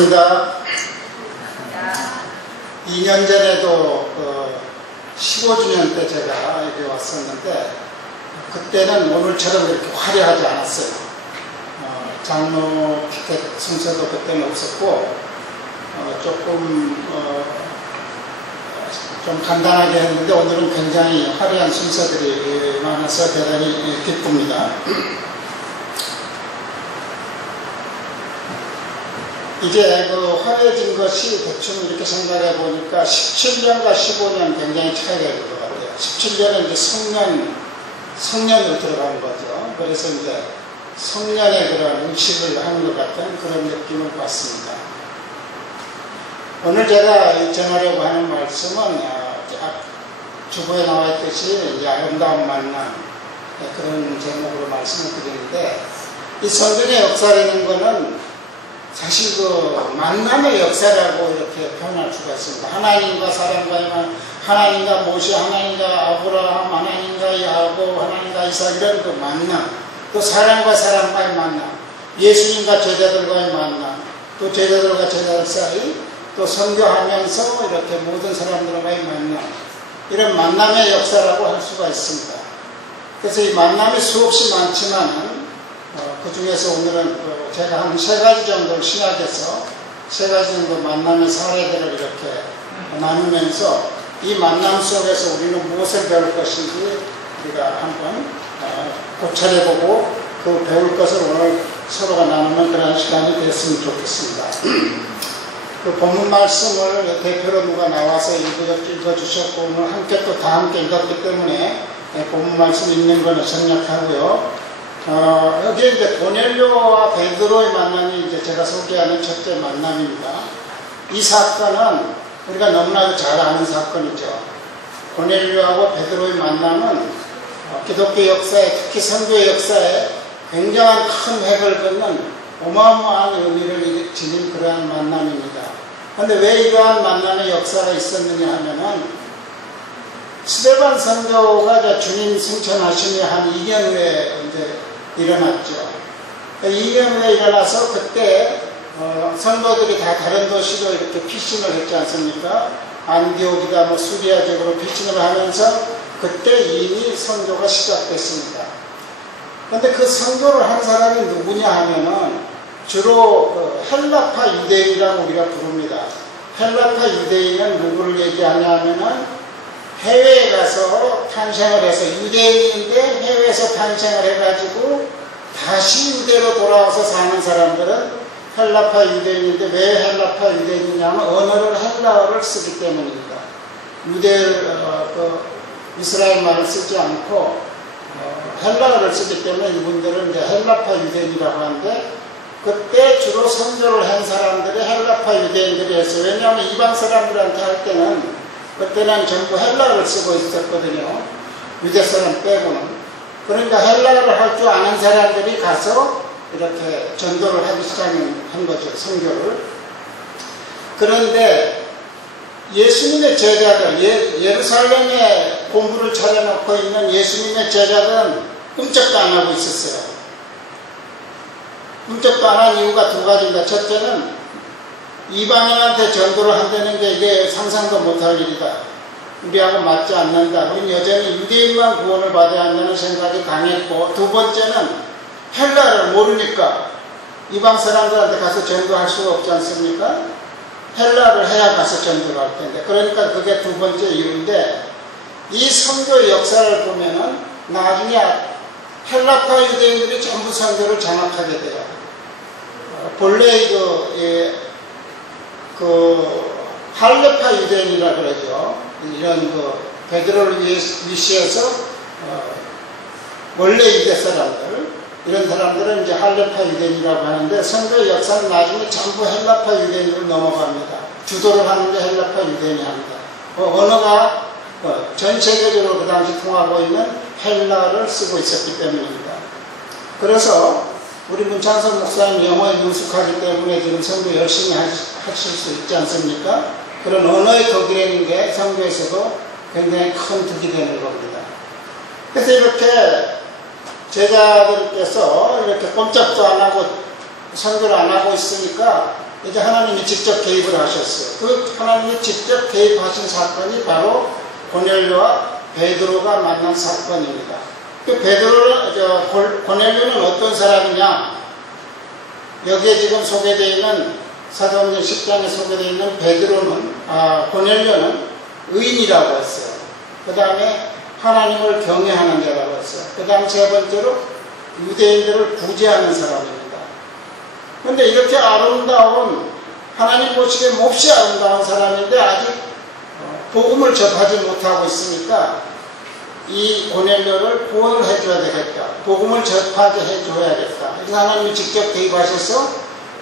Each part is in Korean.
반갑습니다. 2년 전에도 15주년 때 제가 여기 왔었는데 그때는 오늘처럼 이렇게 화려하지 않았어요. 장로 피켓 순서도 그때는 없었고 좀 간단하게 했는데 오늘은 굉장히 화려한 순서들이 많아서 대단히 기쁩니다. 이제 화려해진 것이 대충 이렇게 생각해 보니까 17년과 15년 굉장히 차이가 있는 것 같아요. 17년은 이제 성년으로 들어가는 거죠. 그래서 이제 성년의 그런 의식을 하는 것 같은 그런 느낌을 받습니다. 오늘 제가 전하려고 하는 말씀은 주보에 나와 있듯이 아름다운 만남 그런 제목으로 말씀을 드리는데 이 성경의 역사라는 것은 사실 만남의 역사라고 이렇게 표현할 수가 있습니다. 하나님과 사람과의 하나님과 모세, 하나님과 아브라함, 하나님과 야곱, 하나님과 이삭 이런 만남, 또 사람과 사람과의 만남, 예수님과 제자들과의 만남, 또 제자들과 제자들 사이, 또 선교하면서 이렇게 모든 사람들과의 만남, 이런 만남의 역사라고 할 수가 있습니다. 그래서 이 만남이 수없이 많지만 그 중에서 오늘은 제가 한 3가지 정도를 신학에서 3가지 정도 만남의 사례들을 이렇게 나누면서 이 만남 속에서 우리는 무엇을 배울 것인지 우리가 한번 고찰해보고 그 배울 것을 오늘 서로가 나누는 그런 시간이 됐으면 좋겠습니다. 그 본문 말씀을 대표로 누가 나와서 읽어주셨고 오늘 함께 또 다 함께 읽었기 때문에 본문 말씀 읽는 거는 생략하고요. 여기에 이제 고넬료와 베드로의 만남이 이제 제가 소개하는 첫째 만남입니다. 이 사건은 우리가 너무나도 잘 아는 사건이죠. 고넬료하고 베드로의 만남은 기독교 역사에, 특히 선교의 역사에 굉장한 큰 획을 긋는 어마어마한 의미를 지닌 그러한 만남입니다. 그런데 왜 이러한 만남의 역사가 있었느냐 하면은 스데반 선교가 주님 승천하시니 한 2년 후에 이제 일어났죠. 2년 후에 일어나서 그때 선교들이 다 다른 도시로 이렇게 피신을 했지 않습니까? 안디옥이다 수리아 지역으로 피신을 하면서 그때 이미 선교가 시작됐습니다. 그런데 그 선교를 한 사람이 누구냐 하면은 주로 헬라파 유대인이라고 우리가 부릅니다. 헬라파 유대인은 누구를 얘기하냐 하면은 해외에 가서 탄생을 해서 유대인인데 해외에서 탄생을 해가지고 다시 유대로 돌아와서 사는 사람들은 헬라파 유대인인데 왜 헬라파 유대인이냐면 언어를 헬라어를 쓰기 때문입니다. 이스라엘 말을 쓰지 않고 헬라어를 쓰기 때문에 이분들은 이제 헬라파 유대인이라고 하는데 그때 주로 선교를 한 사람들이 헬라파 유대인들이 했어요. 왜냐하면 이방 사람들한테 할 때는 그때는 전부 헬라어를 쓰고 있었거든요. 유대 사람 빼고는. 그러니까 헬라어를 할 줄 아는 사람들이 가서 이렇게 전도를 하기 시작한 거죠. 선교를. 그런데 예수님의 제자들, 예루살렘에 본부를 차려놓고 있는 예수님의 제자들은 꿈쩍도 안 하고 있었어요. 꿈쩍도 안 한 이유가 2가지입니다. 첫째는 이방인한테 전도를 한다는 게 이게 상상도 못할 일이다. 우리하고 맞지 않는다. 우리는 여전히 유대인만 구원을 받아야 한다는 생각이 강했고, 2번째는 헬라어를 모르니까 이방 사람들한테 가서 전도할 수가 없지 않습니까? 헬라어를 해야 가서 전도를 할 텐데. 그러니까 그게 2번째 이유인데, 이 선교의 역사를 보면은 나중에 헬라파 유대인들이 전부 선교를 장악하게 돼요. 본래 할레파 유대인이라 그러죠. 이런 베드로를 위시해서 원래 유대 사람들 이런 사람들은 이제 할레파 유대인이라고 하는데 선교의 역사는 나중에 전부 헬라파 유대인으로 넘어갑니다. 주도를 하는 게 헬라파 유대인이 합니다. 언어가 전 세계적으로 그 당시 통하고 있는 헬라어를 쓰고 있었기 때문입니다. 그래서 우리 문창섭 목사님 영어에 능숙하기 때문에 지금 선교 열심히 하실 수 있지 않습니까? 그런 언어의 덕이라는 게 선교에서도 굉장히 큰 득이 되는 겁니다. 그래서 이렇게 제자들께서 이렇게 꼼짝도 안 하고 선교를 안 하고 있으니까 이제 하나님이 직접 개입을 하셨어요. 그 하나님이 직접 개입하신 사건이 바로 고넬료와 베드로가 만난 사건입니다. 그 고넬료는 어떤 사람이냐? 여기에 지금 소개되어 있는 사도행전 10장에 소개되어 있는 고넬료는 의인이라고 했어요. 그 다음에 하나님을 경외하는 자라고 했어요. 그 다음 세 번째로 유대인들을 구제하는 사람입니다. 그런데 이렇게 아름다운, 하나님 보시기에 몹시 아름다운 사람인데 아직 복음을 접하지 못하고 있으니까 이 고넬료를 구원을 해줘야 되겠다. 복음을 접하게 해줘야겠다. 그래서 하나님이 직접 개입하셔서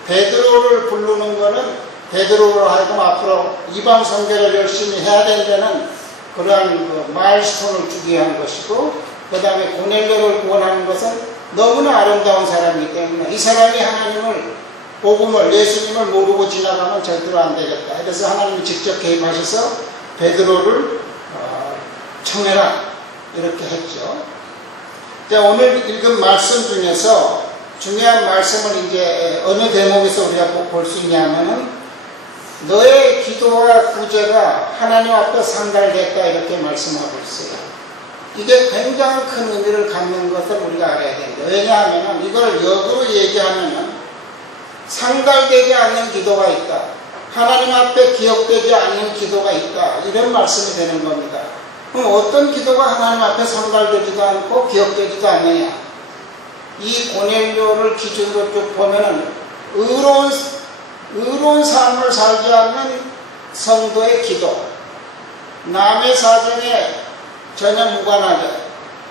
베드로를 부르는 거는 베드로로 하여금 앞으로 이방 선교를 열심히 해야 된다는 그러한 마일스톤을 주기 위한 것이고, 그 다음에 고넬료를 구원하는 것은 너무나 아름다운 사람이기 때문에 이 사람이 하나님을, 복음을, 예수님을 모르고 지나가면 절대로 안 되겠다. 그래서 하나님이 직접 개입하셔서 베드로를 청해라 이렇게 했죠. 자, 오늘 읽은 말씀 중에서 중요한 말씀을 이제 어느 대목에서 우리가 볼 수 있냐면은 너의 기도와 구제가 하나님 앞에 상달됐다 이렇게 말씀하고 있어요. 이게 굉장히 큰 의미를 갖는 것을 우리가 알아야 됩니다. 왜냐하면 이걸 역으로 얘기하면 상달되지 않는 기도가 있다. 하나님 앞에 기억되지 않는 기도가 있다. 이런 말씀이 되는 겁니다. 그럼 어떤 기도가 하나님 앞에 상달되지도 않고 기억되지도 않느냐? 이 고넬료를 기준으로 쭉 보면은 의로운 삶을 살지 않는 성도의 기도, 남의 사정에 전혀 무관하게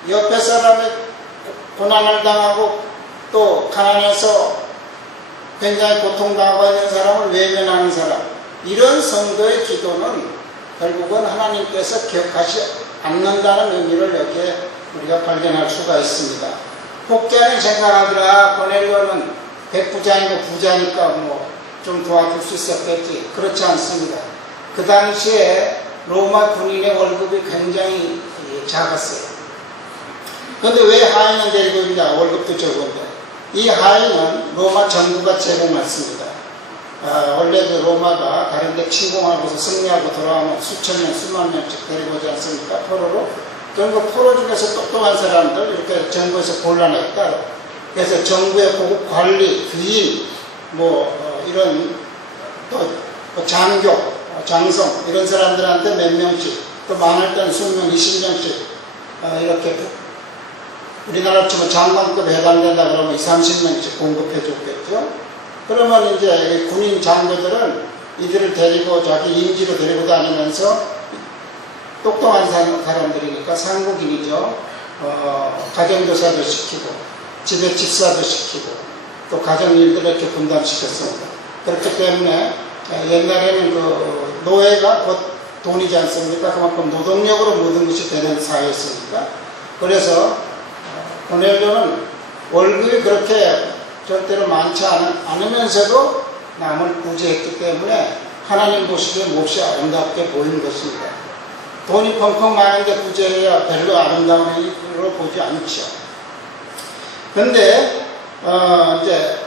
옆에 사람의 고난을 당하고 또 가난해서 굉장히 고통당하고 있는 사람을 외면하는 사람, 이런 성도의 기도는 결국은 하나님께서 기억하지 않는다는 의미를 여기에 우리가 발견할 수가 있습니다. 혹자는 생각하더라, 고넬료는 백부장이고 부자니까 좀 도와줄 수 있었겠지. 그렇지 않습니다. 그 당시에 로마 군인의 월급이 굉장히 작았어요. 그런데 왜 하인을 데리고 있냐? 월급도 적은데. 이 하인은 로마 정부가 제공했습니다. 원래 그 로마가 다른 데 침공하고서 승리하고 돌아오면 수천 명, 수만 명씩 데리고 오지 않습니까? 포로로. 그런 그 포로 중에서 똑똑한 사람들 이렇게 정부에서 골라냈다. 그래서 정부의 고급 관리, 귀인, 이런 또 장교, 장성 이런 사람들한테 몇 명씩, 또 많을 때는 20명, 20명씩 이렇게 우리나라 치면 장관급 해당된다 그러면 20, 30명씩 공급해 줬겠죠. 그러면 이제 군인 장교들은 이들을 데리고 자기 임지로 데리고 다니면서 똑똑한 사람들이니까 상국인이죠. 가정교사도 시키고 집에 집사도 시키고 또 가정일들을 이렇게 분담시켰습니다. 그렇기 때문에 옛날에는 그 노예가 곧 돈이지 않습니까? 그만큼 노동력으로 모든 것이 되는 사회였으니까. 그래서 고넬료는 월급이 그렇게 절대로 많지 않으면서도 남을 구제했기 때문에 하나님 보시기에 몹시 아름답게 보이는 것입니다. 돈이 펑펑 많은데 구제해야 별로 아름다운 일로 보지 않죠. 그런데 이제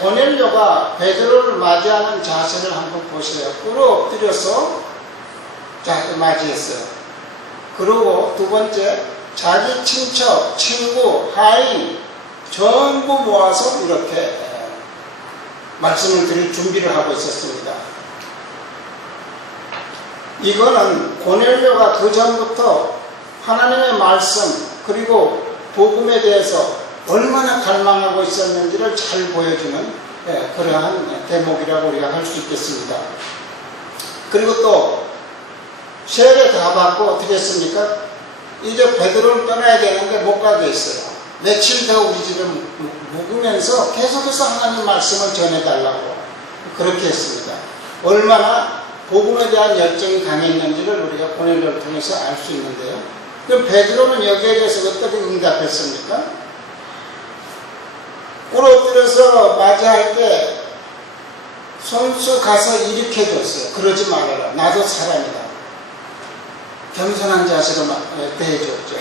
고넬료가 베드로를 맞이하는 자세를 한번 보세요. 꿇어엎드려서 맞이했어요. 그리고 두 번째, 자기 친척, 친구, 하인 전부 모아서 이렇게 말씀을 드릴 준비를 하고 있었습니다. 이거는 고넬료가 그 전부터 하나님의 말씀 그리고 복음에 대해서 얼마나 갈망하고 있었는지를 잘 보여주는 그러한 대목이라고 우리가 할 수 있겠습니다. 그리고 또 세례 다 받고 어떻게 했습니까? 이제 베드로를 떠나야 되는데 못 가게 했어요. 며칠 더 우리 집에 묵으면서 계속해서 하나님 말씀을 전해달라고 그렇게 했습니다. 얼마나 복음에 대한 열정이 강했는지를 우리가 고넬료를 통해서 알 수 있는데요. 그럼 베드로는 여기에 대해서 어떻게 응답했습니까? 꿇어엎드려서 맞이할 때 손수 가서 일으켜줬어요. 그러지 말아라. 나도 사람이다. 겸손한 자세로 대해줬죠.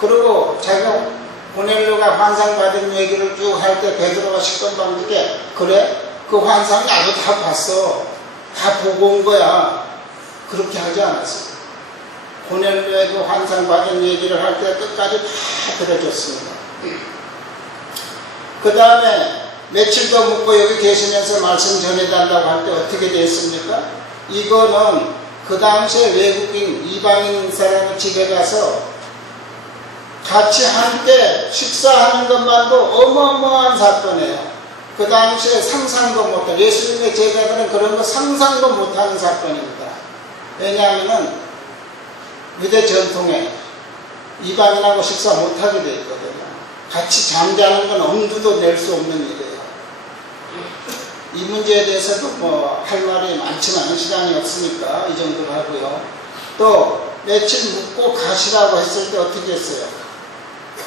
그리고 자기가 고넬료가 환상받은 얘기를 쭉 할 때 베드로가 시건방지게 그래? 그 환상 나도 다 봤어. 다 보고 온 거야. 그렇게 하지 않았어요. 고넬료의 그 환상 받은 얘기를 할 때 끝까지 다 들어줬습니다. 그 다음에 며칠 더 묵고 여기 계시면서 말씀 전해달라고 할 때 어떻게 됐습니까? 이거는 그 당시에 외국인, 이방인 사람 집에 가서 같이 함께 식사하는 것만도 어마어마한 사건이에요. 그 당시에 상상도 못한, 예수님의 제자들은 그런 거 상상도 못하는 사건입니다. 왜냐하면 유대 전통에 이방인하고 식사 못하게 돼 있거든요. 같이 잠자는 건 엄두도 낼 수 없는 일이에요. 이 문제에 대해서도 뭐 할 말이 많지만 시간이 없으니까 이 정도로 하고요. 또 며칠 묵고 가시라고 했을 때 어떻게 했어요?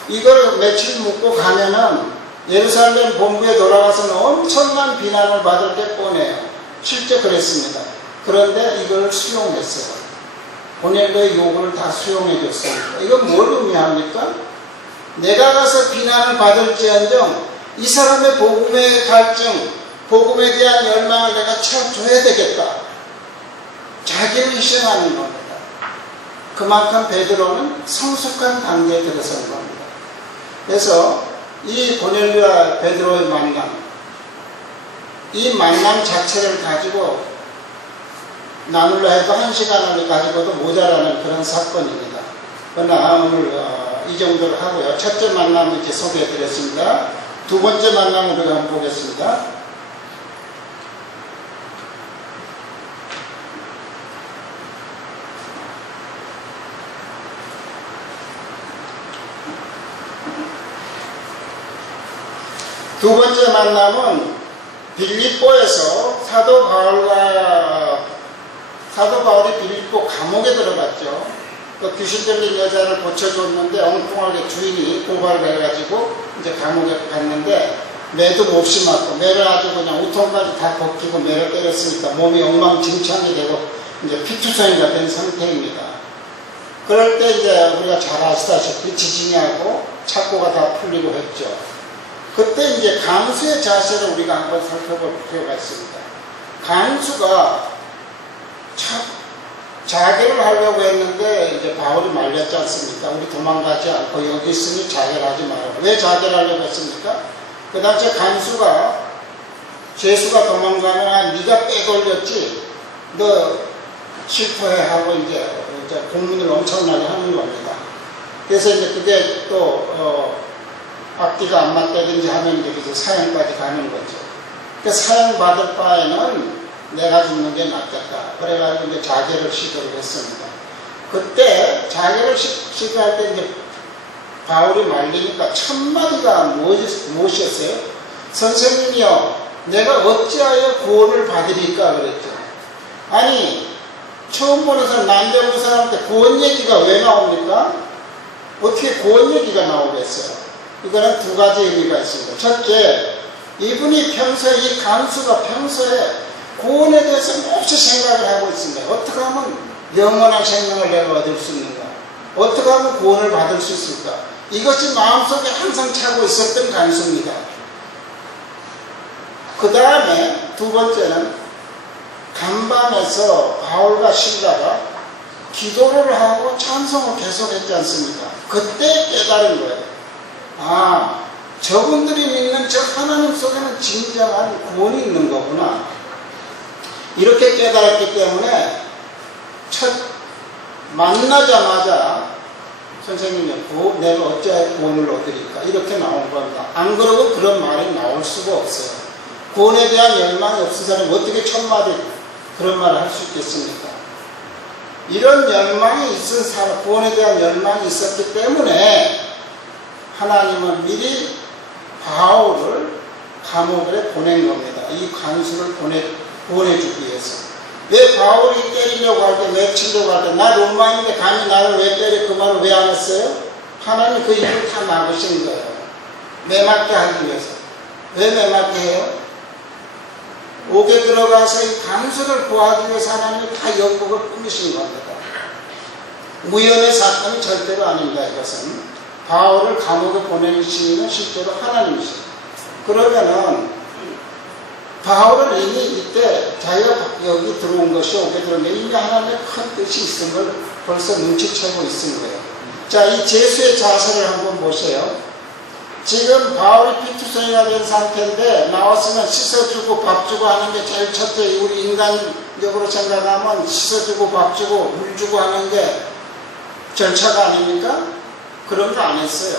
이걸 며칠 묵고 가면은 예루살렘 본부에 돌아가서는 엄청난 비난을 받을 게 뻔해요. 실제 그랬습니다. 그런데 이걸 수용했어요. 고넬료의 요구를 다 수용해 줬습니다. 이건 뭘 의미합니까? 내가 가서 비난을 받을지언정 이 사람의 복음의 갈증, 복음에 대한 열망을 내가 채워줘야 되겠다. 자기를 희생하는 겁니다. 그만큼 베드로는 성숙한 단계에 들어선 겁니다. 그래서 이 고넬료와 베드로의 만남, 이 만남 자체를 가지고 나눌라 해도 1시간을 가지고도 모자라는 그런 사건입니다. 그러나 오늘 이 정도를 하고요. 첫째 만남을 이렇게 소개해 드렸습니다. 두 번째 만남을 우리가 한번 보겠습니다. 두 번째 만남은 빌립보에서 사도 바울이 빌립보 감옥에 들어갔죠. 그 귀신 들린 여자를 고쳐줬는데 엉뚱하게 주인이 고발을 해가지고 이제 감옥에 갔는데 매도 몹시 맞고 매를 아주 그냥 우통까지 다 벗기고 매를 때렸으니까 몸이 엉망진창이 되고 이제 피투성이가 된 상태입니다. 그럴 때 이제 우리가 잘 아시다시피 지진이하고 착고가 다 풀리고 했죠. 그때 이제 간수의 자세를 우리가 한번 살펴볼 필요가 있습니다. 간수가 자결을 하려고 했는데 이제 바울이 말렸지 않습니까? 우리 도망가지 않고 여기 있으니 자결하지 말라고. 왜 자결하려고 했습니까? 그 당시에 간수가 죄수가 도망가면 네가 빼돌렸지 너 실토해 하고 이제 공문을 엄청나게 하는 겁니다. 그래서 이제 그게 또 앞뒤가 안 맞다든지 하면 이제 사형까지 가는 거죠. 그 사형 받을 바에는 내가 죽는 게 낫겠다. 그래가지고 이제 자결을 시도를 했습니다. 그때 자결을 시도할 때 이제 바울이 말리니까 첫 마디가 무엇이었어요? 선생님이여, 내가 어찌하여 구원을 받으리까 그랬죠. 아니, 처음 보는 사람, 남자부 사람한테 구원 얘기가 왜 나옵니까? 어떻게 구원 얘기가 나오겠어요? 이거는 두 가지 의미가 있습니다. 첫째, 이분이 평소에, 이 간수가 평소에 구원에 대해서 몹시 생각을 하고 있습니다. 어떻게 하면 영원한 생명을 내가 얻을 수 있는가? 어떻게 하면 구원을 받을 수 있을까? 이것이 마음속에 항상 차고 있었던 간수입니다. 그 다음에 두 번째는 간밤에서 바울과 실라가 기도를 하고 찬송을 계속했지 않습니까? 그때 깨달은 거예요. 아, 저분들이 믿는 저 하나님 속에는 진정한 구원이 있는 거구나. 이렇게 깨달았기 때문에 첫 만나자마자 선생님이 내가 어찌하여 구원을 얻으리까 이렇게 나온 겁니다. 안 그러고 그런 말이 나올 수가 없어요. 구원에 대한 열망이 없은 사람이 어떻게 첫 마디 그런 말을 할 수 있겠습니까? 이런 열망이 있은 사람, 구원에 대한 열망이 있었기 때문에 하나님은 미리 바울을 감옥에 보낸 겁니다. 이 간수를 보내주기 위해서. 왜 바울이 때리려고 할 때, 왜 치려고 할 때, 나 로마인인데 감히 나를 왜 때려? 그 말을 왜 안 했어요? 하나님 그 일을 다 막으신 거예요. 매맞게 하기 위해서. 왜 매맞게 해요? 옥에 들어가서 이 간수를 구하기 위해서 하나님이 다 영국을 꾸미신 겁니다. 우연의 사건이 절대로 아닙니다. 이것은 바울을 감옥에 보내시는 실제로 하나님이십니다. 그러면은 바울은 이미 이때 자기가 여기 들어온 것이 오게 들어온 게 이미 하나님의 큰 뜻이 있은 걸 벌써 눈치채고 있은 거예요. 자, 이 제수의 자세를 한번 보세요. 지금 바울이 피투성이가 된 상태인데 나왔으면 씻어주고 밥 주고 하는 게 제일 첫째. 우리 인간적으로 생각하면 씻어주고 밥 주고 물 주고 하는 게 절차가 아닙니까? 그런 거 안 했어요.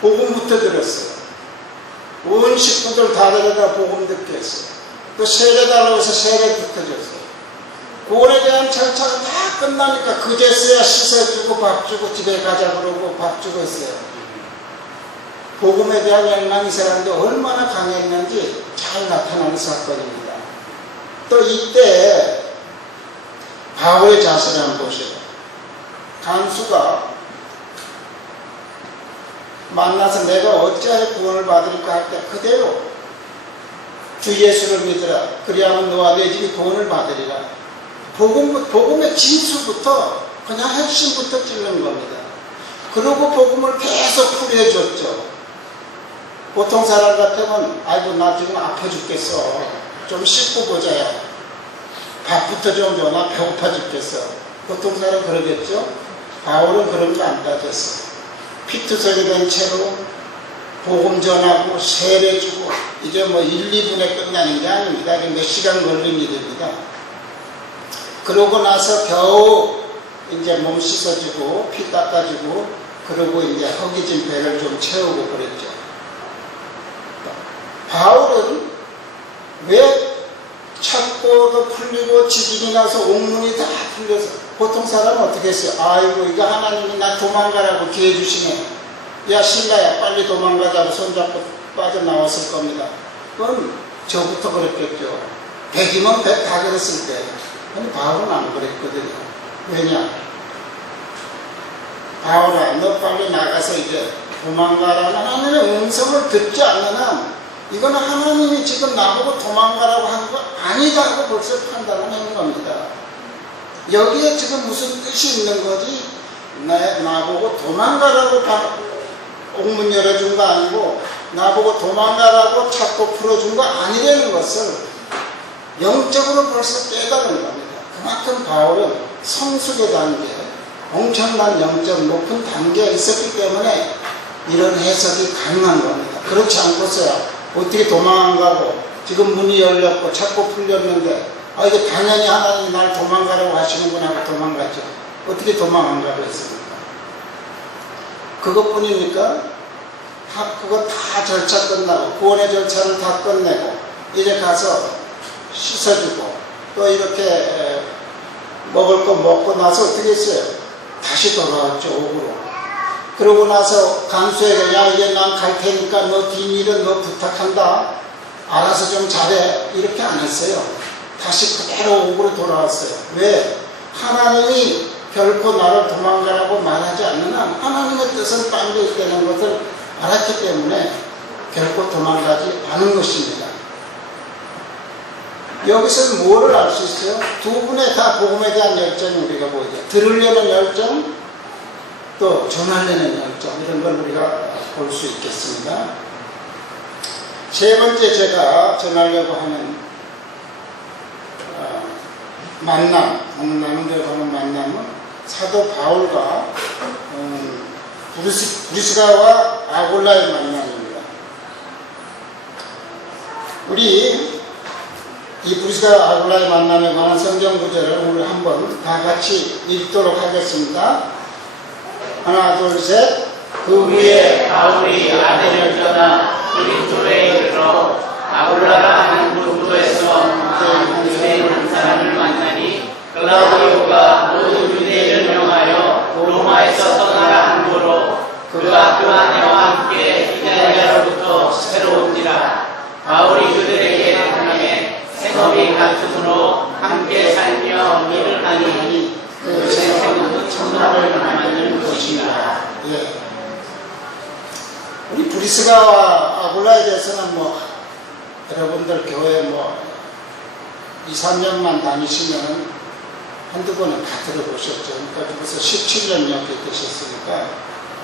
복음부터 들었어요. 온 식구들 다 데려다 복음 듣게 했어요. 또 세례달라고 해서 세례부터 줬어요. 구원에 대한 절차가 다 끝나니까 그제서야 씻어주고 밥 주고 집에 가자 그러고 밥 주고 했어요. 복음에 대한 열망이 이 사람들 얼마나 강했는지 잘 나타나는 사건입니다. 또 이때 바울의 자세를 한번 보시고, 간수가 만나서 내가 어찌하여 구원을 받을까 할 때 그대로 주 예수를 믿으라. 그리하면 너와 내 집이 구원을 받으리라. 복음의 진수부터 그냥 핵심부터 찔른 겁니다. 그리고 복음을 계속 풀어줬죠. 보통 사람 같으면 아이고 나 지금 아파 죽겠어. 좀 씻고 보자야. 밥부터 좀 줘. 나 배고파 죽겠어. 보통 사람 그러겠죠. 바울은 그런 거 안 따졌어. 피투성이 된 채로 복음 전하고 세례 주고 이제 뭐 1, 2분에 끝나는 게 아닙니다. 몇 시간 걸린 일입니다. 그러고 나서 겨우 이제 몸 씻어주고 피 닦아주고 그러고 이제 허기진 배를 좀 채우고 그랬죠. 바울은 왜 찾고도 풀리고 지진이 나서 옥문이 다 풀려서 보통 사람은 어떻게 했어요? 아이고 이거 하나님이 나 도망가라고 기회 주시네. 야 신라야 빨리 도망가자고 손잡고 빠져나왔을 겁니다. 그럼 저부터 그랬겠죠. 100이면 100 다 그랬을 때. 근데 바울은 안 그랬거든요. 왜냐? 바울아 너 빨리 나가서 이제 도망가라는 하나님의 음성을 듣지 않는 한 이거는 하나님이 지금 나보고 도망가라고 하는 거 아니다고 벌써 판단을 하는 겁니다. 여기에 지금 무슨 뜻이 있는 거지? 나보고 도망가라고 옥문 열어준 거 아니고 나보고 도망가라고 찾고 풀어준 거 아니라는 것을 영적으로 벌써 깨달은 겁니다. 그만큼 바울은 성숙의 단계, 엄청난 영적 높은 단계에 있었기 때문에 이런 해석이 가능한 겁니다. 그렇지 않고서야 어떻게 도망 안 가고 지금 문이 열렸고 찾고 풀렸는데 아 이게 당연히 하나님이 날 도망가라고 하시는구나 하고 도망가죠. 어떻게 도망 안 가고 했습니까? 그것뿐입니까? 그거 다 절차 끝나고 구원의 절차를 다 끝내고 이제 가서 씻어주고 또 이렇게 먹을 거 먹고 나서 어떻게 했어요? 다시 돌아왔죠. 옥으로. 그러고 나서 간수에게 야 이제 난 갈 테니까 너 뒷일은 너 부탁한다. 알아서 좀 잘해. 이렇게 안 했어요. 다시 그대로 옥으로 돌아왔어요. 왜? 하나님이 결코 나를 도망가라고 말하지 않는 한 하나님의 뜻은 빵되어 있다는 것을 알았기 때문에 결코 도망가지 않은 것입니다. 여기서 뭐를 알 수 있어요? 두 분의 다 복음에 대한 열정이 우리가 보이죠. 들으려는 열정, 또 전하려는 열정, 이런 걸 우리가 볼 수 있겠습니다. 세 번째 제가 전하려고 하는 만남, 오늘 나누려고 하는 만남은 사도 바울과 브리스가와 아굴라의 만남입니다. 우리 이 브리스가 아굴라의 만남에 관한 성경 구절을 오늘 한번 다 같이 읽도록 하겠습니다. 하나, 둘, 셋. 그 후에 바울이 아덴을 떠나 그리스도에 이르러 아굴라라 하는 곳에서 유대인 한 사람을 만나니 글라우디오가 모든 유대인을 명하여 로마에서 떠나라 함으로 그가 그 아내와 함께 이탈리아로부터 새로운지라. 바울이 그들에게 나타나매 생업이 같으므로 함께 살며 일을 하니 그 생생은 천국을 만드는 것이니라. 예. 우리 브리스가와 아굴라에 대해서는 여러분들 교회 2, 3년만 다니시면 한두 번은 다 들어보셨죠. 그러니까 벌써 17년 옆에 계셨으니까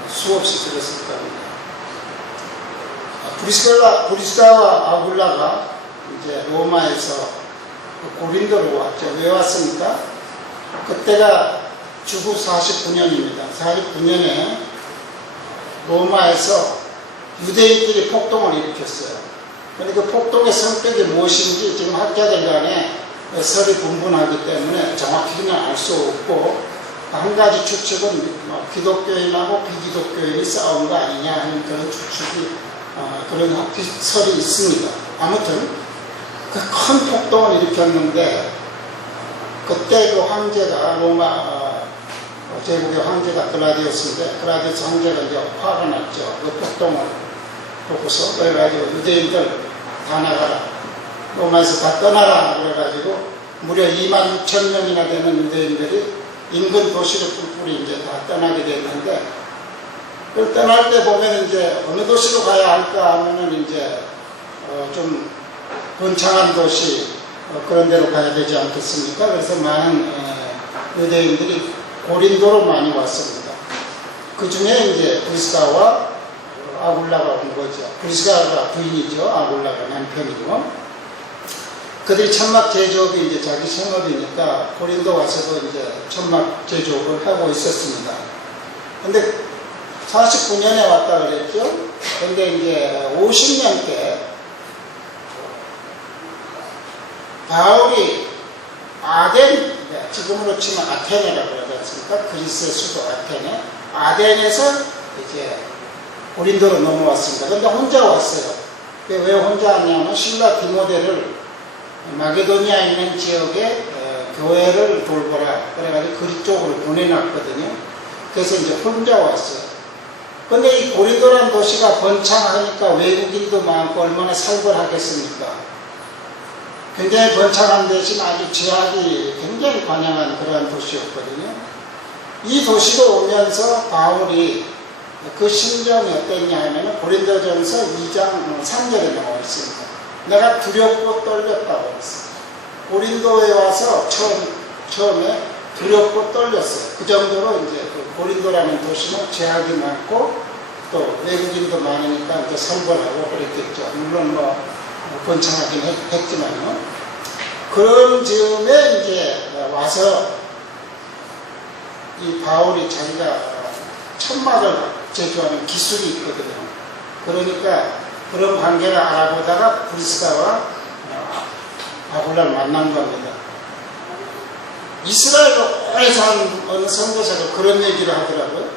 수없이 들었을 겁니다. 브리스가와 아굴라가 이제 로마에서 고린도로 왔죠. 왜 왔습니까? 그때가 주후 49년입니다. 49년에 로마에서 유대인들이 폭동을 일으켰어요. 그런데 그 폭동의 성격이 무엇인지 지금 학자들 간에 설이 분분하기 때문에 정확히는 알 수 없고, 한 가지 추측은 기독교인하고 비기독교인이 싸운 거 아니냐 하는 그런 추측이, 그런 설이 있습니다. 아무튼 그 큰 폭동을 일으켰는데, 그때 그 황제가 로마 제국의 황제가 글라디우스인데, 글라디우스 황제가 이제 화가 났죠. 그 폭동을 보고서. 그래가지고 유대인들 다 나가라, 로마에서 다 떠나라 그래가지고 무려 26,000명이나 되는 유대인들이 인근 도시를 뿔뿔이 이제 다 떠나게 됐는데, 그 떠날 때 보면 이제 어느 도시로 가야 할까 하면은 이제 좀 번창한 도시, 그런 데로 가야 되지 않겠습니까? 그래서 많은 유대인들이 고린도로 많이 왔습니다. 그 중에 이제 브리스가와 아굴라가 온 거죠. 브리스가가 부인이죠. 아굴라가 남편이고. 그들이 천막 제조업이 이제 자기 생업이니까 고린도 와서도 이제 천막 제조업을 하고 있었습니다. 근데 49년에 왔다 그랬죠. 근데 이제 50년께 바울이 아덴, 지금으로 치면 아테네라고 그러지 않습니까? 그리스의 수도 아테네. 아덴에서 이제 고린도로 넘어왔습니다. 근데 혼자 왔어요. 왜 혼자 왔냐면 신라 디모데를 마게도니아에 있는 지역에 교회를 돌보라 그래가지고 그리 쪽으로 보내놨거든요. 그래서 이제 혼자 왔어요. 근데 이 고린도라는 도시가 번창하니까 외국인도 많고 얼마나 살벌하겠습니까? 굉장히 번창한 대신 아주 제약이 굉장히 관영한 그러한 도시였거든요. 이 도시로 오면서 바울이 그 심정이 어땠냐 하면 고린도전서 2장 3절에 나와 있습니다. 내가 두렵고 떨렸다고 했어요. 고린도에 와서 처음에 두렵고 떨렸어요. 그 정도로 이제 그 고린도라는 도시는 제약이 많고 또 외국인도 많으니까 또 살벌하고 그랬겠죠. 물론 번창하긴 했지만요. 그런 즈음에 이제 와서 이 바울이 자기가 천막을 제조하는 기술이 있거든요. 그러니까 그런 관계를 알아보다가 브리스가와 아굴라를 만난 겁니다. 이스라엘로 오래 산 어느 선교사가 그런 얘기를 하더라고요.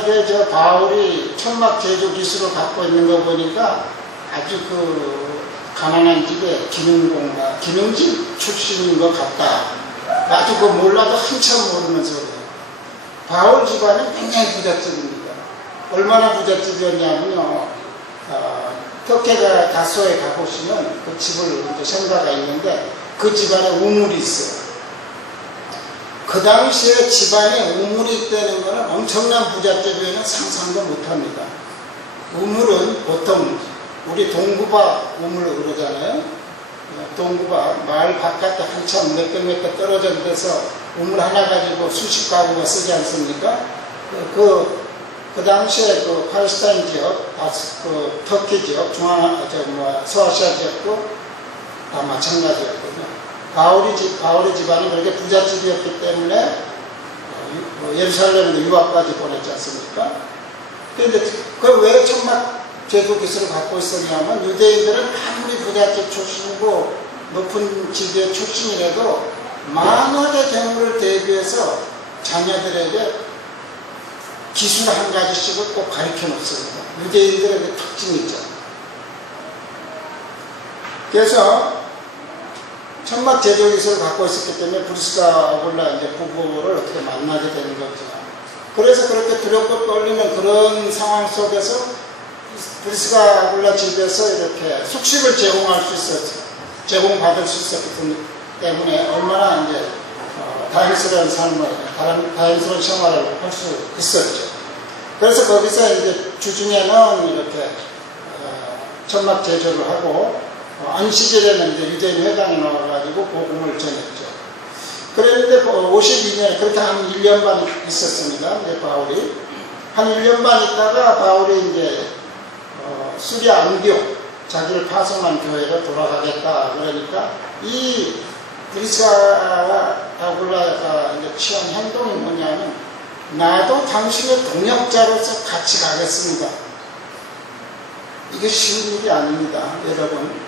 이게 저 바울이 천막 제조 기술을 갖고 있는 거 보니까 아주 그 가난한 집에 기능직 출신인 것 같다. 아주 그 몰라도 한참 모르면서 그래요. 바울 집안은 굉장히 부잣집입니다. 얼마나 부잣집이었냐면요. 터키가 다소에 가보시면 그 집을 이제 성가가 있는데 그 집안에 우물이 있어요. 그 당시에 집안에 우물이 있다는 것은 엄청난 부잣집에는 상상도 못합니다. 우물은 보통 우리 동구바 우물 그러잖아요. 동구바 마을 바깥에 한참 몇 개 떨어진 데서 우물 하나 가지고 수십 가구가 쓰지 않습니까? 그 당시에 그 팔레스타인 지역, 그 터키 지역, 서아시아 지역도 다 마찬가지였거든요. 바울의 집안이 그렇게 부잣집이었기 때문에 예루살렘에 유학까지 보냈지 않습니까? 그런데 그 왜 천막 제조 기술을 갖고 있었냐면 유대인들은 아무리 부잣집 출신이고 높은 집의 출신이라도 만약의 경우를 대비해서 자녀들에게 기술 한 가지씩을 꼭 가르쳐 놓습니다. 유대인들의 그 특징이 있죠. 그래서 천막 제조 기술을 갖고 있었기 때문에 브리스가 아굴라 이제 부부를 어떻게 만나게 되는 거죠. 그래서 그렇게 두렵고 떨리는 그런 상황 속에서 브리스가 아굴라 집에서 이렇게 숙식을 제공받을 수 있었기 때문에 얼마나 이제 다행스러운 다행스러운 생활을 할 수 있었죠. 그래서 거기서 이제 주중에는 이렇게 천막 제조를 하고 안식일에는 이제 유대인 회당에 나와가지고 복음을 전했죠. 그랬는데 52년 그렇게 한 1년 반 있었습니다. 이제 바울이 한 1년 반 있다가 바울이 이제 수리아 안디옥 자기를 파송한 교회로 돌아가겠다. 그러니까 이 브리스가와 아굴라가 이제 취한 행동이 뭐냐면, 나도 당신의 동역자로서 같이 가겠습니다. 이게 쉬운 일이 아닙니다, 여러분.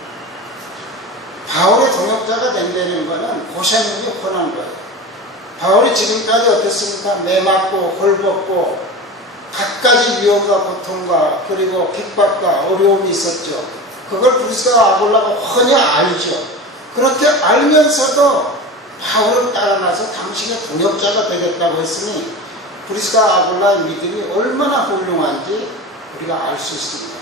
바울의 동역자가 된다는 것은 고생이 훤한 거예요. 바울이 지금까지 어땠습니까? 매맞고 홀벗고 갖가지 위험과 고통과 그리고 핍박과 어려움이 있었죠. 그걸 브리스가와 아굴라가 훤히 알죠. 그렇게 알면서도 바울을 따라나서 당신의 동역자가 되겠다고 했으니 브리스가 아굴라의 믿음이 얼마나 훌륭한지 우리가 알 수 있습니다.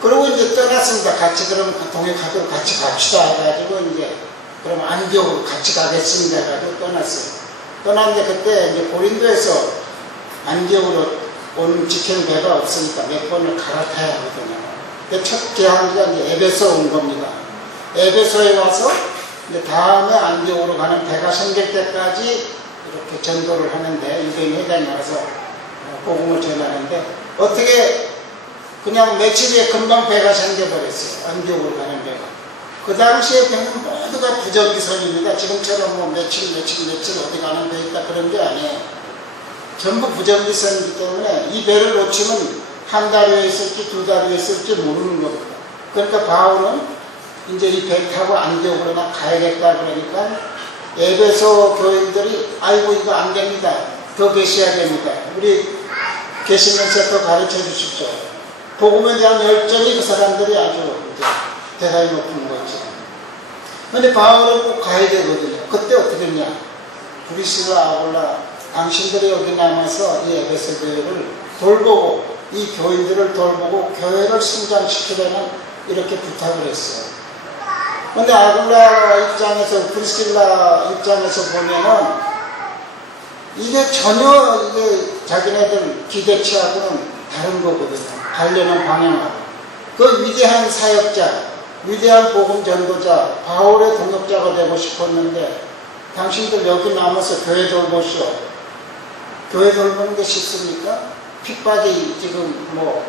그리고 이제 떠났습니다. 같이 그럼 동역하도록 같이 갑시다 해가지고 이제 그럼 안디옥으로 같이 가겠습니다 해가지고 떠났어요. 떠났는데 그때 이제 고린도에서 안디옥으로 온 직행 배가 없으니까 몇 번을 갈아타야 하거든요. 첫 계항지가 이제 에베소 온 겁니다. 에베소에 와서 이제 다음에 안디옥으로 가는 배가 생길 때까지 이렇게 전도를 하는데, 유대인 회당에 와서 복음을 전하는데, 어떻게 그냥 며칠 후에 금방 배가 생겨버렸어요. 안디옥으로 가는 배가. 그 당시에 배는 모두가 부정기선입니다. 지금처럼 뭐 며칠 어디 가는 배 있다 그런 게 아니에요. 전부 부정기선이기 때문에 이 배를 놓치면 한 달 후에 있을지 두 달 후에 있을지 모르는 겁니다. 그러니까 바울은 이제 이 배 타고 안디옥으로 가야겠다 그러니까 에베소 교인들이 아이고 이거 안 됩니다. 더 계셔야 됩니다. 우리 계시면서 더 가르쳐 주십시오. 복음에 대한 열정이 그 사람들이 아주 이제 대단히 높은 거죠. 근데 바울은 꼭 가야 되거든요. 그때 어떻게 했냐? 브리스가 아굴라 당신들이 여기 남아서 이 에베소 교회를 돌보고 이 교인들을 돌보고 교회를 성장시키려는 이렇게 부탁을 했어요. 근데 아굴라 입장에서, 브리스길라 입장에서 보면은 이게 전혀 이게 자기네들 기대치하고는 다른 거거든요. 가려는 방향하고. 그 위대한 사역자, 위대한 복음 전도자, 바울의 동역자가 되고 싶었는데, 당신들 여기 남아서 교회 돌보시오. 교회 돌보는 게 쉽습니까? 핍박이 지금 뭐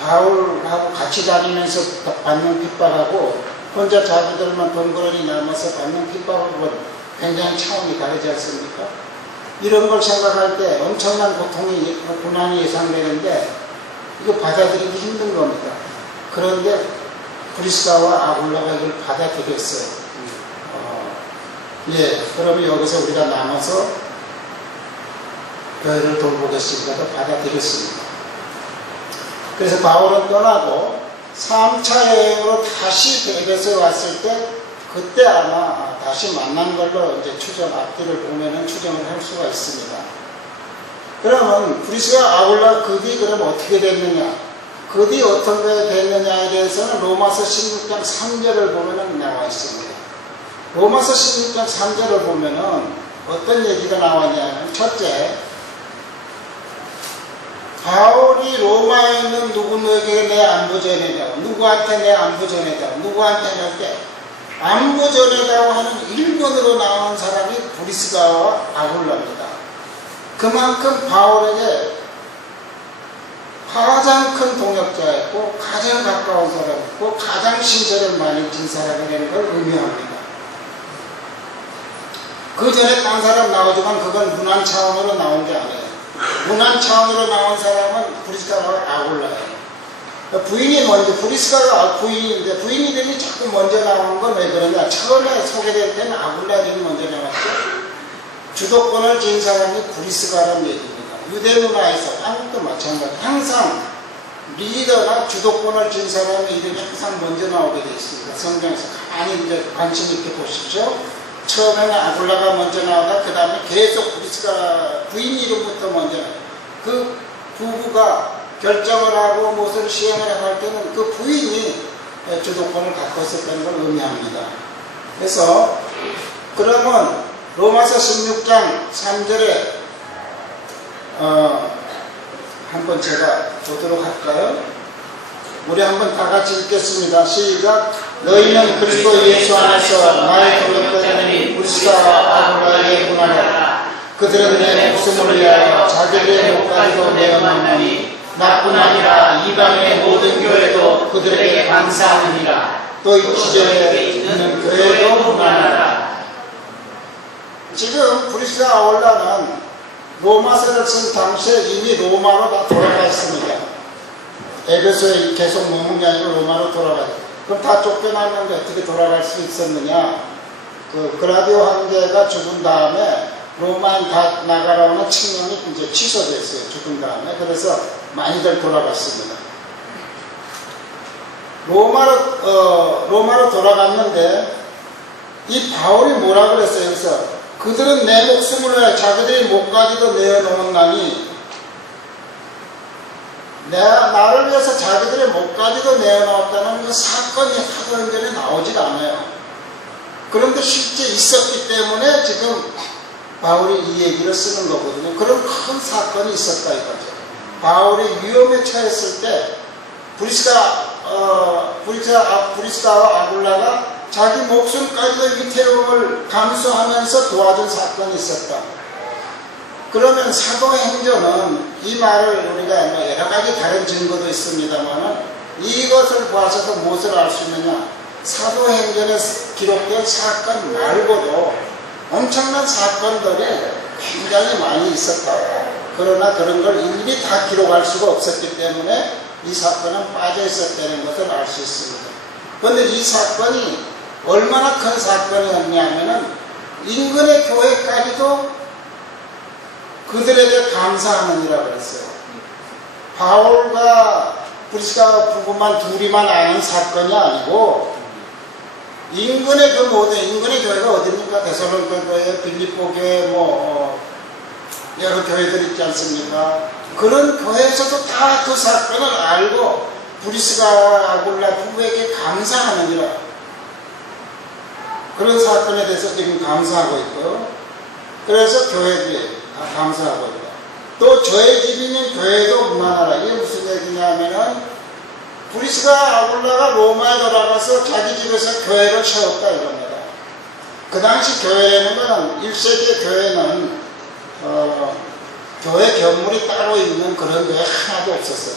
바울하고 같이 다니면서 받는 핍박하고 혼자 자기들만 덩그러니 남아서 받는 핍박하고 굉장히 차원이 다르지 않습니까? 이런 걸 생각할 때 엄청난 고통이, 고난이 예상되는데 이거 받아들이기 힘든 겁니다. 그런데 브리스가와 아굴라가 이걸 받아들였어요. 그러면 여기서 우리가 남아서 교회를 돌보겠습니다도 받아들였습니다. 그래서 바울은 떠나고 3차 여행으로 다시 에베소에 왔을 때 그때 아마 다시 만난 걸로 이제 앞뒤를 보면은 추정을 할 수가 있습니다. 그러면 브리스가 아굴라 그 뒤 그럼 어떻게 됐느냐? 그 뒤 어떤 게 됐느냐에 대해서는 로마서 16장 3절을 보면은 나와 있습니다. 로마서 16장 3절을 보면은 어떤 얘기가 나왔냐면, 첫째, 바울이 로마에 있는 누구에게 내 안부 전해다오, 누구한테 내 안부 전해다오, 누구한테 할 때 안부 전해다오 하는 1번으로 나오는 사람이 브리스가와 아굴라입니다. 그만큼 바울에게 가장 큰 동역자였고 가장 가까운 사람이고 가장 신절을 많이 진 사람이라는 걸 의미합니다. 그 전에 딴 사람 나오지만 그건 문안 차원으로 나온 게 아니에요. 문안 차원으로 나온 사람은 브리스가와 아굴라예요. 부인이 먼저, 브리스가가 부인인데 부인이 되니 자꾸 먼저 나온 건 왜 그러냐? 처음에 소개될 때는 아굴라 이름이 먼저 나왔죠. 주도권을 쥔 사람이 브리스가라는 얘기입니다. 유대 문화에서 한국도 마찬가지. 항상 리더나 주도권을 쥔 사람의 이름이 항상 먼저 나오게 되어 있습니다. 성경에서 가만히 이제 관심 있게 보십시오. 처음에는 아굴라가 먼저 나오다 그 다음에 계속 브리스가 부인 이름부터 먼저 나와요. 그 부부가 결정을 하고 무엇을 시행을 할 때는 그 부인이 주도권을 갖고 있었다는 걸 의미합니다. 그래서 그러면 로마서 16장 3절에 한번 제가 보도록 할까요? 우리 한번 다 같이 읽겠습니다. 시작. 너희는 그리스도 예수 안에서 나의 동역자들이 브리스가와 아굴라에게 문하노라. 그들은 내 목숨을 위하여 자기들의 목까지도 내어 만나니 나뿐 아니라 이방의 모든 교회도 그들에게 감사하느니라. 또 이 지점에 있는 교회도 무난하라. 지금 브리스가 아울라는 로마서를 쓴 당시에 이미 로마로 다 돌아갔습니다. 에베소에 계속 머문 게 아니고 로마로 돌아가요. 그럼 다 쫓겨났는데 어떻게 돌아갈 수 있었느냐? 그 그라디오 황제가 죽은 다음에 로마인 다 나가라는 칙령이 이제 취소됐어요. 죽은 다음에. 그래서 많이들 돌아갔습니다. 로마로 돌아갔는데 이 바울이 뭐라 그랬어요? 그래서 그들은 내 목숨을 위해 자기들이 목까지도 내어놓았나니 나를 위해서 자기들의 목까지도 내어놓았다는 그 사건이 사도행전에 나오질 않아요. 그런데 실제 있었기 때문에 지금 바울이 이 얘기를 쓰는 거거든요. 그런 큰 사건이 있었다 이거죠. 바울이 위험에 처했을 때 브리스가와 아굴라가 자기 목숨까지도 위태로움을 감수하면서 도와준 사건이 있었다. 그러면 사도행전은 이 말을 우리가 여러 가지 다른 증거도 있습니다만 이것을 보아서도 무엇을 알 수 있느냐? 사도행전에 기록된 사건 말고도 엄청난 사건들이 굉장히 많이 있었다. 그러나 그런 걸 일일이 다 기록할 수가 없었기 때문에 이 사건은 빠져 있었다는 것을 알 수 있습니다. 그런데 이 사건이 얼마나 큰 사건이었냐면은 인근의 교회까지도 그들에게 감사하느니라 그랬어요. 바울과 브리스가 부부만 둘이만 아는 사건이 아니고 인근의 그 모든 인근의 교회가 어디입니까? 데살로니가 교회, 빌립보 교회, 여러 교회들 있지 않습니까? 그런 교회에서도 다 그 사건을 알고 브리스가 아굴라 부부에게 감사하느니라. 그런 사건에 대해서 지금 감사하고 있고요. 그래서 교회들이 다 감사하고 있다. 또 저의 집이 있는 교회도 무난하라. 이게 무슨 얘기냐면은 브리스가 아굴라가 로마에 돌아가서 자기 집에서 교회를 세웠다 이겁니다. 그 당시 교회라는 거는 1세기의 교회는 교회 견물이 따로 있는 그런 교회 하나도 없었어요.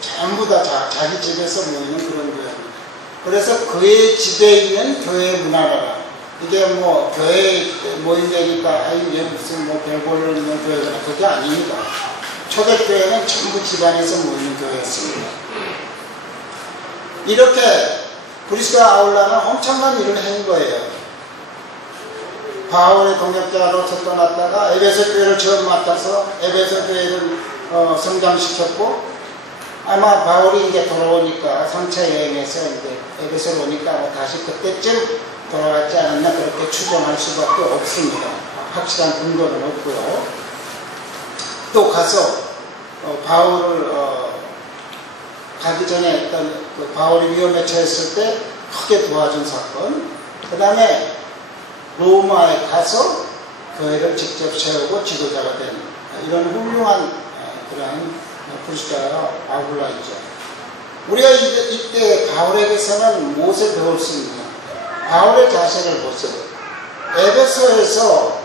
전부 다 자기 집에서 모이는 그런 교회입니다. 그래서 그의 집에 있는 교회 문화라. 이게 교회에 모인다니까 이게 무슨 별볼을 있는 교회가 그게 아닙니다. 초대교회는 전부 집안에서 모이는 교회였습니다. 이렇게 브리스가 아울라는 엄청난 일을 한 거예요. 바울의 동역자로서 떠났다가 에베소 교회를 처음 맡아서 에베소 교회를 성장시켰고 아마 바울이 이제 돌아오니까 3차 여행에서 이제 에베소로 오니까 다시 그때쯤 돌아갔지 않았나 그렇게 추정할 수밖에 없습니다. 확실한 근거는 없고요. 또 가서 바울을 가기 전에 했던 바울이 위험에 처했을 때 크게 도와준 사건, 그 다음에 로마에 가서 교회를 직접 세우고 지도자가 된 이런 훌륭한 그런 브리스가 아굴라이죠. 우리가 이때 바울에게서는 무엇을 배울 수 있느냐? 바울의 자세를 보세요. 에베소에서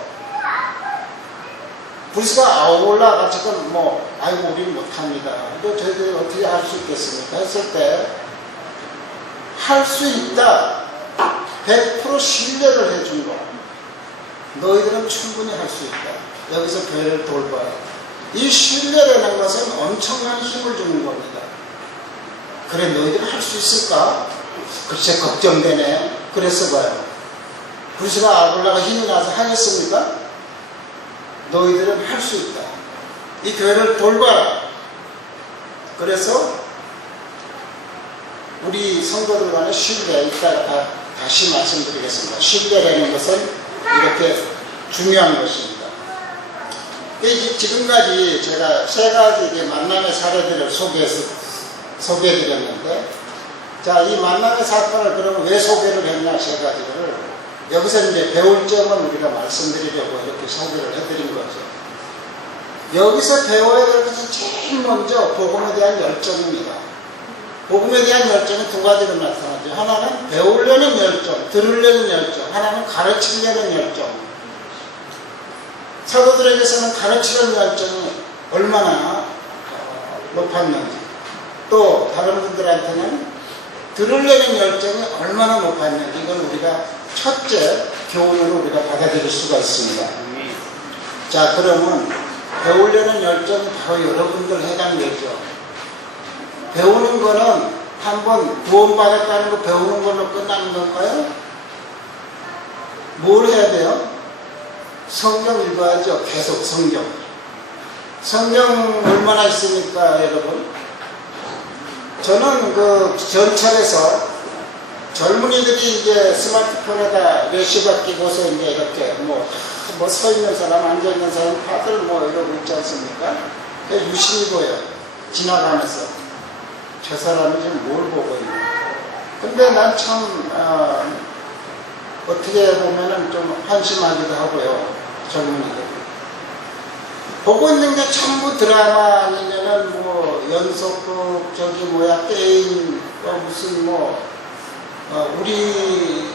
브리스가 아굴라가 지금 아이고 우리는 못합니다. 이거 저희들이 어떻게 할 수 있겠습니까? 했을 때 할 수 있다. 100% 신뢰를 해준 거. 너희들은 충분히 할 수 있다. 여기서 교회를 돌봐야. 이 신뢰라는 것은 엄청난 힘을 주는 겁니다. 그래 너희들은 할 수 있을까? 글쎄 걱정되네. 그래서 봐요. 브리스가 아굴라가 힘이 나서 하겠습니까? 너희들은 할 수 있다. 이 교회를 돌봐라. 그래서 우리 성도들 간의 신뢰, 이따가 다시 말씀드리겠습니다. 신뢰라는 것은 이렇게 중요한 것입니다. 지금까지 제가 세 가지 만남의 사례들을 소개해드렸는데, 자, 이 만남의 사건을 그러면 왜 소개를 했냐, 세 가지를. 여기서 이제 배울 점은 우리가 말씀드리려고 이렇게 소개를 해드린 거죠. 여기서 배워야 될 것은 제일 먼저 복음에 대한 열정입니다. 복음에 대한 열정이 두 가지로 나타나죠. 하나는 배우려는 열정, 들으려는 열정, 하나는 가르치려는 열정. 사도들에게서는 가르치려는 열정이 얼마나 높았는지, 또 다른 분들한테는 들으려는 열정이 얼마나 높았는지, 이걸 우리가 첫째 교훈으로 우리가 받아들일 수가 있습니다. 자, 그러면 배우려는 열정이 바로 여러분들 해당되죠. 배우는 거는 한번 구원받았다는 거 배우는 걸로 끝나는 건가요? 뭘 해야 돼요? 성경 읽어야죠. 계속 성경. 성경 얼마나 있습니까, 여러분? 저는 그 전철에서 젊은이들이 이제 스마트폰에다 레시바 끼고서 이제 이렇게 뭐 서 있는 사람, 앉아 있는 사람 다들 뭐 이러고 있지 않습니까? 유심히 보여. 지나가면서. 저 사람이 지금 뭘 보고 있나. 근데 난 참, 어떻게 보면은 좀 한심하기도 하고요. 젊은이들. 보고 있는 게 전부 드라마 아니면은 뭐 연속극, 저기 뭐야, 게임, 무슨 뭐, 우리,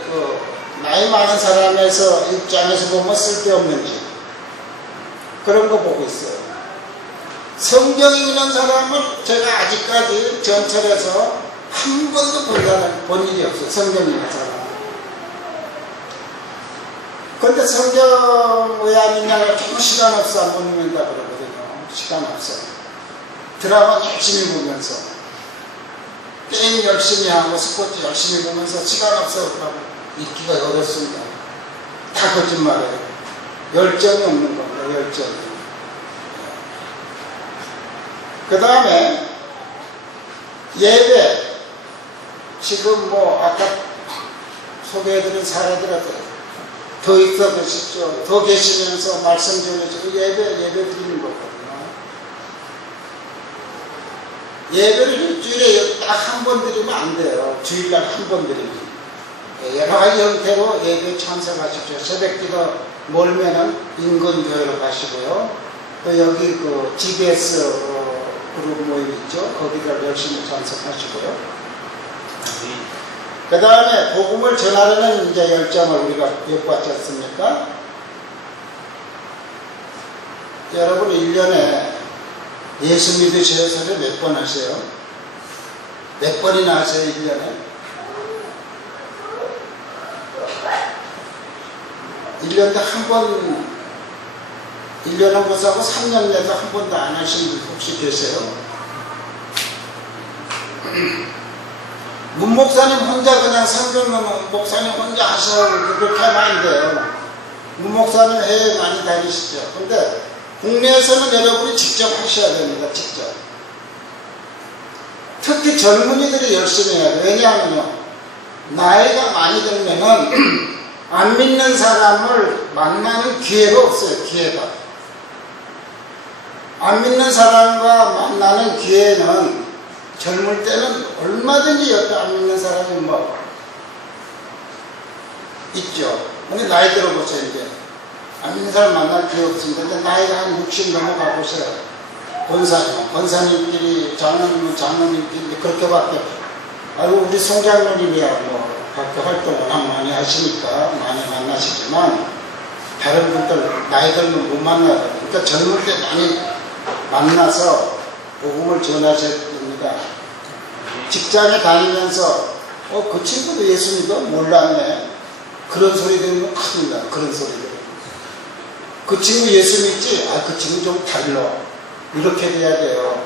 나이 많은 사람에서 입장에서 보면 쓸데없는지. 그런 거 보고 있어요. 성경 읽는 사람은 제가 아직까지 전철에서 한 번도 본 일이 없어요. 성경 읽는 사람. 근데 성경 왜 안 읽냐고 조금 시간 없어 안 보는다 그러거든요. 시간 없어. 드라마 열심히 보면서, 게임 열심히 하고, 스포츠 열심히 보면서 시간 없어 그러고 읽기가 어렵습니다. 다 거짓말이에요. 열정이 없는 겁니다. 열정이. 그 다음에 예배. 지금 뭐 아까 소개해드린 사례들한테 더 있어 계십시오. 더 계시면서 말씀 전해주고 예배 드리는 거거든요. 예배를 일주일에 딱 한 번 드리면 안 돼요. 주일날 한 번 드리면. 여러 가지 형태로 예배에 참석하십시오. 새벽기도 멀면은 인근교회로 가시고요. 또 여기 그 GBS 그룹 모임 있죠. 거기다 열심히 참석하시고요. 그 다음에 복음을 전하려는 이제 열정을 우리가 엿봤지 않습니까? 여러분 1년에 예수 믿으셔야 소리 몇 번 하세요? 몇 번이나 하세요 1년에? 1년에 한 번, 1년에 못하고 3년 내도 한 번도 안 하시는 분 혹시 계세요? 문 목사님 혼자 그냥 성경은 목사님 혼자 하셔 그렇게 하면 안 돼요. 문 목사님 해외 많이 다니시죠. 근데 국내에서는 여러분이 직접 하셔야 됩니다. 직접. 특히 젊은이들이 열심히 해야 돼요. 왜냐하면요, 나이가 많이 들면은 안 믿는 사람을 만나는 기회가 없어요. 기회가. 안 믿는 사람과 만나는 기회는 젊을 때는 얼마든지 옆에 안 믿는 사람이 뭐 있죠. 근데 나이 들어보세요. 이제 안 믿는 사람 만날 기회 없습니다. 근데 나이가 한 60 넘어가 보세요. 권사님끼리 장로님끼리 그렇게밖에. 아이고 우리 송장로님이야 뭐 학교 활동을 많이 하시니까 많이 만나시지만 다른 분들 나이 들면 못 만나요. 그러니까 젊을 때 많이 만나서 복음을 전하셔야 됩니다. 직장에 다니면서 그 친구도 예수 믿어? 몰랐네. 그런 소리 들으면 큰일나. 그런 소리 들으면 그 친구 예수 믿지? 그 친구 좀 달라. 이렇게 돼야 돼요.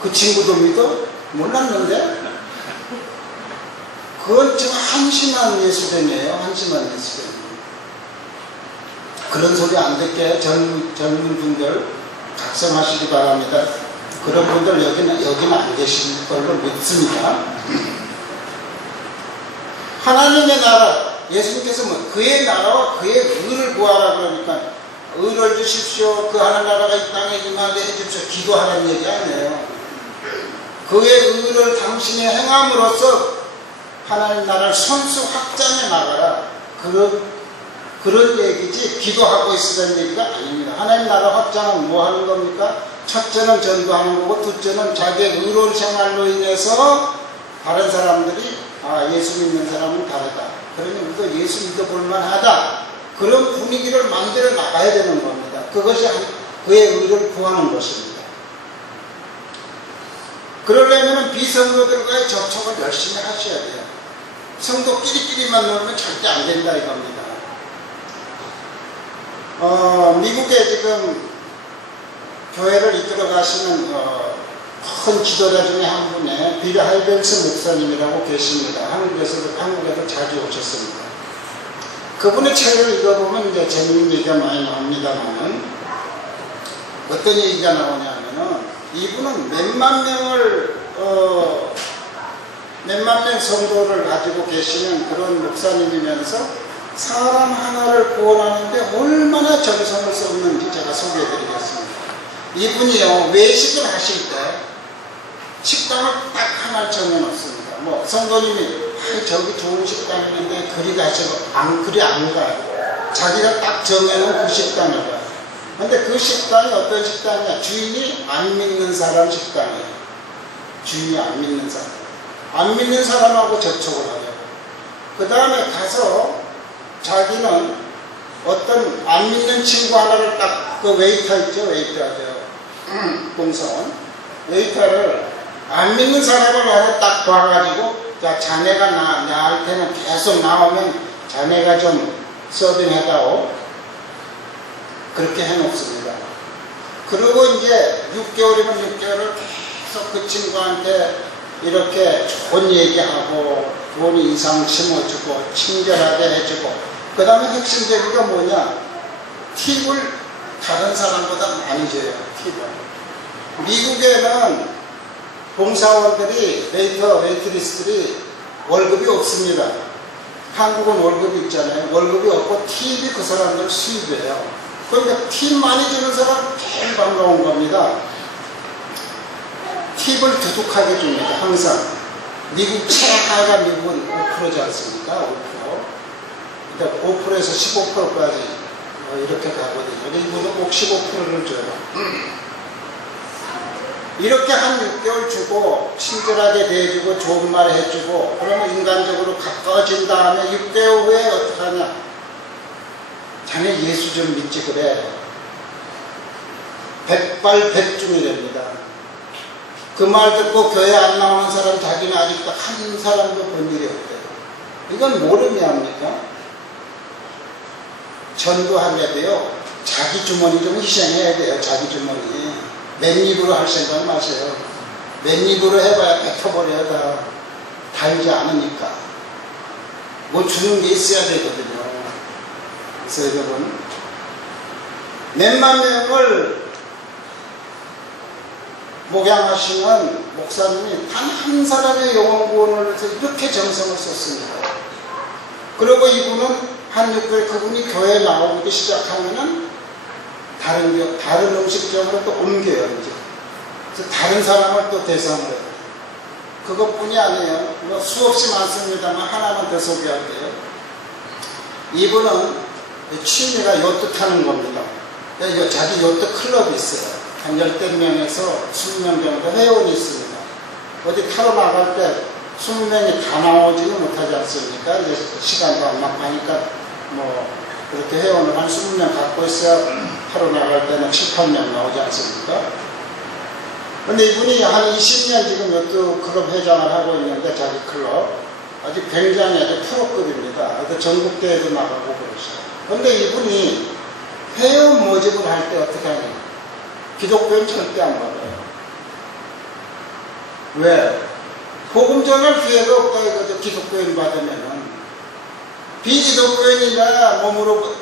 그 친구도 믿어? 몰랐는데? 그건 지금 한심한 예수됨이에요. 한심한 예수됨. 그런 소리 안 듣게 젊은 분들 각성하시기 바랍니다. 그런 분들 여기는 안 계실 걸로 믿습니다. 하나님의 나라, 예수님께서 뭐 그의 나라와 그의 의를 구하라 그러니까 의를 주십시오. 그 하는 나라가 이 땅에 임하게 해주십시오. 기도하라는 얘기 아니에요. 그의 의를 당신이 행함으로써 하나님 나라를 손수 확장해 나가라. 그런 얘기지 기도하고 있으라는 얘기가 아닙니다. 하나님 나라 확장은 뭐 하는 겁니까? 첫째는 전도하는 거고 둘째는 자기의 의로운 생활로 인해서 다른 사람들이 예수 믿는 사람은 다르다. 그러니 우리도 예수 믿어볼만 하다. 그런 분위기를 만들어 나가야 되는 겁니다. 그것이 그의 의를 구하는 것입니다. 그러려면 비성도들과의 접촉을 열심히 하셔야 돼요. 성도끼리끼리만 놀면 절대 안 된다 이겁니다. 미국에 지금 교회를 이끌어 가시는 큰 지도자 중에 한 분의 빌 할벤스 목사님이라고 계십니다. 한국에도 자주 오셨습니다. 그분의 책을 읽어보면 이제 재밌는 얘기가 많이 나옵니다만은 어떤 얘기가 나오냐면은 이분은 몇만 명 성도를 가지고 계시는 그런 목사님이면서 사람 하나를 구원하는데 얼마나 정성을 썼는지 제가 소개해드리겠습니다. 이분이요, 외식을 하실 때 식당을 딱 하나 정해놓습니다. 뭐 성도님이 저기 좋은 식당 있는데 그리 가시고 그리 안 가요. 자기가 딱 정해놓은 그 식당을 가요. 근데 그 식당이 어떤 식당이냐? 주인이 안 믿는 사람 식당이에요. 주인이 안 믿는 사람. 안 믿는 사람하고 접촉을 하려고. 그 다음에 가서 자기는 어떤 안 믿는 친구 하나를 딱 그 웨이터 있죠? 웨이터 하죠. 공사원. 웨이터를 안 믿는 사람을 하나 딱 봐가지고 자, 자네가 나한테는 계속 나오면 자네가 좀 서빙해다오. 그렇게 해놓습니다. 그리고 이제 6개월이면 6개월을 계속 그 친구한테 이렇게 좋은 얘기하고 좋은 인상 심어주고 친절하게 해주고 그 다음에 핵심적인 게 뭐냐? 팁을 다른 사람보다 많이 줘요. 팁을. 미국에는 봉사원들이 웨이트리스들이 월급이 없습니다. 한국은 월급이 있잖아요. 월급이 없고 팁이 그 사람들 수입이에요. 그러니까 팁 많이 주는 사람 제일 반가운 겁니다. 팁을 두둑하게 줍니다. 항상. 미국 최하가 미국은 5%지 않습니까? 5%. 그러니까 5%에서 15%까지 이렇게 가거든요. 근데 이분은 꼭 15%를 줘요. 이렇게 한 6개월 주고 친절하게 대해주고 좋은 말 해주고 그러면 인간적으로 가까워진 다음에 6개월 후에 어떻게 하냐? 자네 예수 좀 믿지 그래. 백발백중이 됩니다. 그 말 듣고 교회 안 나오는 사람 자기는 아직도 한 사람도 본 일이 없대요. 이건 뭘 의미합니까? 전도하려도요 자기 주머니 좀 희생해야 돼요. 자기 주머니. 맨입으로 할 생각 마세요. 맨입으로 해봐야 뱉어버려야 다 달지 않으니까. 뭐 주는 게 있어야 되거든요. 그래서 여러분 몇만 명을 목양하시는 목사님이 단 한 사람의 영혼 구원을 위해서 이렇게 정성을 썼습니다. 그리고 이분은 한 6개월 그분이 교회에 나오기 시작하면은 다른 음식점으로 또 옮겨요, 이제. 그래서 다른 사람을 또 대상으로. 그것뿐이 아니에요. 뭐 수없이 많습니다만 하나만 더 소개할게요. 이분은 취미가 요트 타는 겁니다. 자기 요트 클럽이 있어요. 한 10대 명에서 20명 정도 회원이 있습니다. 어디 타러 나갈 때 20명이 다 나오지는 못하지 않습니까? 이제 시간도 안 막하니까 뭐 그렇게 회원을 한 20명 갖고 있어야 타러 나갈 때는 7, 8명 나오지 않습니까? 근데 이분이 한 20년 지금 요트 클럽 회장을 하고 있는데 자기 클럽 아주 굉장히 아주 프로급입니다. 전국대회도 나가고 그러셔요. 근데 이분이 회원 모집을 할 때 어떻게 하냐? 기독교인 절대 안 받아요. 왜? 복음 전할 기회가 없다 이거죠. 기독교인 받으면은. 비기독교인이나 몸으로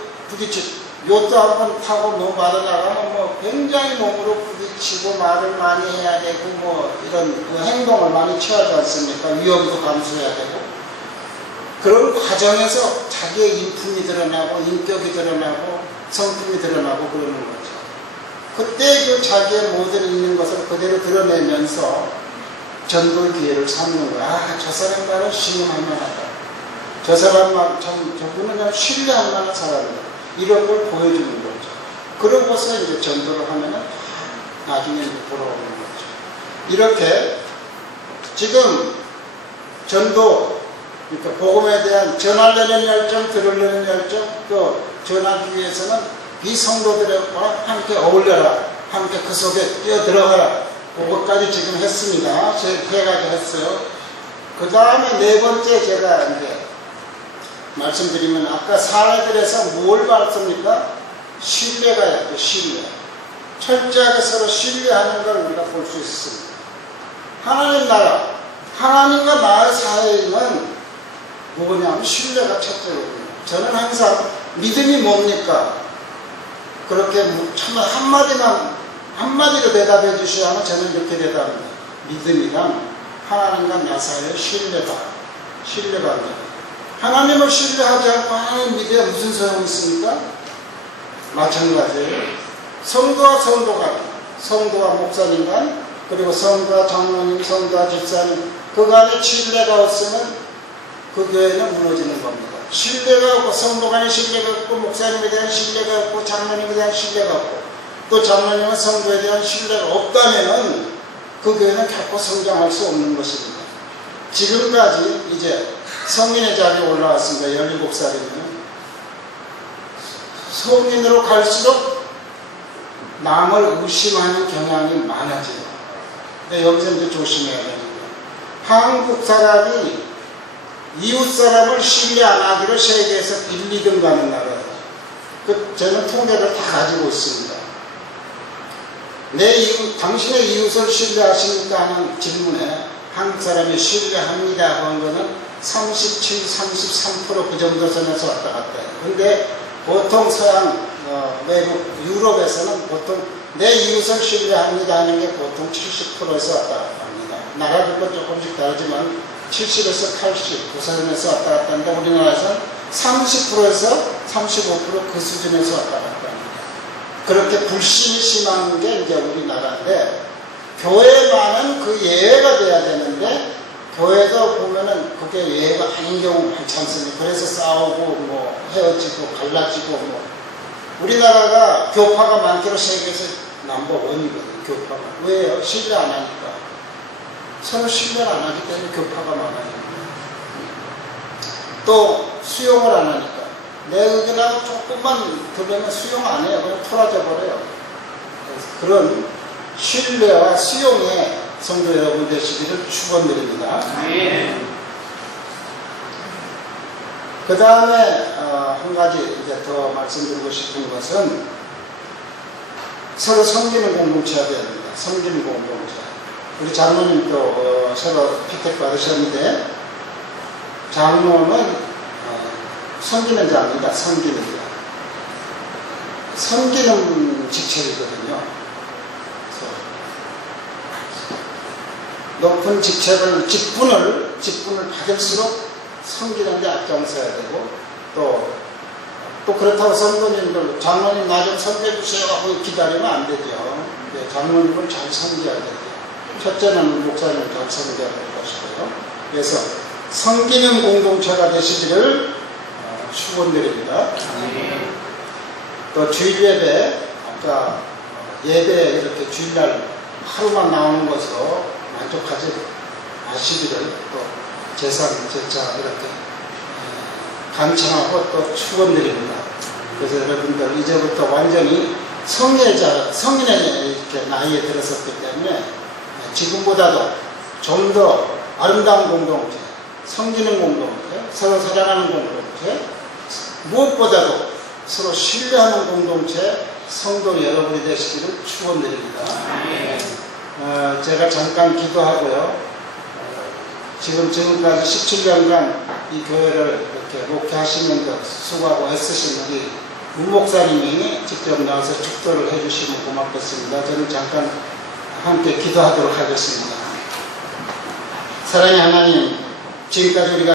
요트 한번 타고 너무 말을 나가면 뭐 굉장히 몸으로 부딪히고 말을 많이 해야 되고 뭐 이런 그 행동을 많이 취하지 않습니까? 위험도 감수해야 되고. 그런 과정에서 자기의 인품이 드러나고 인격이 드러나고 성품이 드러나고 그러는 거죠. 그때 그 자기의 모든 있는 것을 그대로 드러내면서 전도의 기회를 삼는 거야. 아, 저 사람 말은 신임할 만하다. 저 사람만 저분은 그냥 신뢰할 만한 사람이다. 이런 걸 보여주는 거죠. 그러고서 이제 전도를 하면은 나중에 이제 돌아오는 거죠. 이렇게 지금 전도, 그러니까 복음에 대한 전하려는 열정, 들으려는 열정, 또 전하기 위해서는 이 성도들과 함께 어울려라. 함께 그 속에 뛰어들어가라. 그것까지 지금 했습니다. 해가지고 했어요. 그 다음에 네 번째 제가 이제 말씀드리면 아까 사례들에서 뭘 봤습니까? 신뢰가 약죠. 신뢰. 철저하게 서로 신뢰하는 걸 우리가 볼 수 있습니다. 하나님 나라, 하나님과 나의 사이는 뭐냐면 신뢰가 첫째거든요. 저는 항상 믿음이 뭡니까? 그렇게 참 한마디로 대답해 주셔야 하면 저는 이렇게 대답합니다. 믿음이란 하나님과 나 사이의 신뢰다. 신뢰가 아니다. 하나님을 신뢰하지 않고 하나님 믿어야 무슨 소용이 있습니까? 마찬가지예요. 성도와 성도 간, 성도와 목사님 간, 그리고 성도와 장로님, 성도와 집사님, 그 간에 신뢰가 없으면 그 교회는 무너지는 겁니다. 신뢰가 없고, 성도 간에 신뢰가 없고, 목사님에 대한 신뢰가 없고, 장로님에 대한 신뢰가 없고, 또 장로님과 성도에 대한 신뢰가 없다면 그 교회는 결코 성장할 수 없는 것입니다. 지금까지 이제 성인의 자리에 올라왔습니다. 17살이면. 성인으로 갈수록 남을 의심하는 경향이 많아져요. 근데 여기서 이제 조심해야 됩니다. 한국 사람이 이웃 사람을 신뢰 안 하기로 세계에서 1, 2등 가는 나라예요. 저는 통계를 다 가지고 있습니다. 내 이웃, 당신의 이웃을 신뢰하십니까? 하는 질문에 한국 사람이 신뢰합니다 한 거는 37, 33% 그 정도 선에서 왔다 갔다 해요. 근데 보통 서양, 외국, 유럽에서는 보통 내 이웃을 신뢰합니다 하는 게 보통 70%에서 왔다 갔다 합니다. 나라별로 조금씩 다르지만 70에서 80, 그 선에서 왔다 갔다 하는데 우리나라에서는 30%에서 35% 그 수준에서 왔다 갔다 합니다. 그렇게 불신이 심한 게 이제 우리나라인데, 교회만은 그 예외가 돼야 되는데, 교회도 보면은 그게 예외가 아닌 경우 많지 않습니까? 그래서 싸우고, 뭐, 헤어지고, 갈라지고, 우리나라가 교파가 많기로 세계에서 넘버원이거든요, 교파가. 왜요? 신뢰 안 하니까. 서로 신뢰를 안 하기 때문에 교파가 많아요. 또, 수용을 안 하니까. 내 의견하고 조금만 들으면 수용 안 해요. 그냥 토라져 버려요. 그런 신뢰와 수용의 성도 여러분 되시기를 축원드립니다. 그 다음에 한 가지 이제 더 말씀드리고 싶은 것은 서로 섬기는 공동체가 되어야 됩니다. 섬기는 공동체. 우리 장로님도 서로 피택 받으셨는데, 장로는 섬기는 자입니다. 섬기는 자. 섬기는 직책이거든요. 높은 직분을 받을수록 섬기는 데 앞장서야 되고, 또 그렇다고 성도님들, 장로님 나 좀 섬겨주세요 하고 기다리면 안 되죠. 네, 장로님을 잘 섬겨야 되죠. 첫째는 목사님을 잘 섬겨야 될 것이고요. 그래서 섬기는 공동체가 되시기를 축원드립니다. 또 주일 예배, 아까 예배 이렇게 주일날 하루만 나오는 것으로 만족하지 마시기를 또 제차 이렇게 간청하고 또 축원드립니다. 그래서 여러분들 이제부터 완전히 성인의 이렇게 나이에 들었었기 때문에 지금보다도 좀 더 아름다운 공동체, 섬기는 공동체, 서로 사랑하는 공동체, 무엇보다도 서로 신뢰하는 공동체 성도 여러분이 되시기를 축원드립니다. 제가 잠깐 기도하고요. 지금까지 17년간 이 교회를 이렇게 목회하시면서 수고하고 애쓰신 우리 문 목사님이 직접 나와서 축도를 해주시면 고맙겠습니다. 저는 잠깐 함께 기도하도록 하겠습니다. 사랑의 하나님, 지금까지 우리가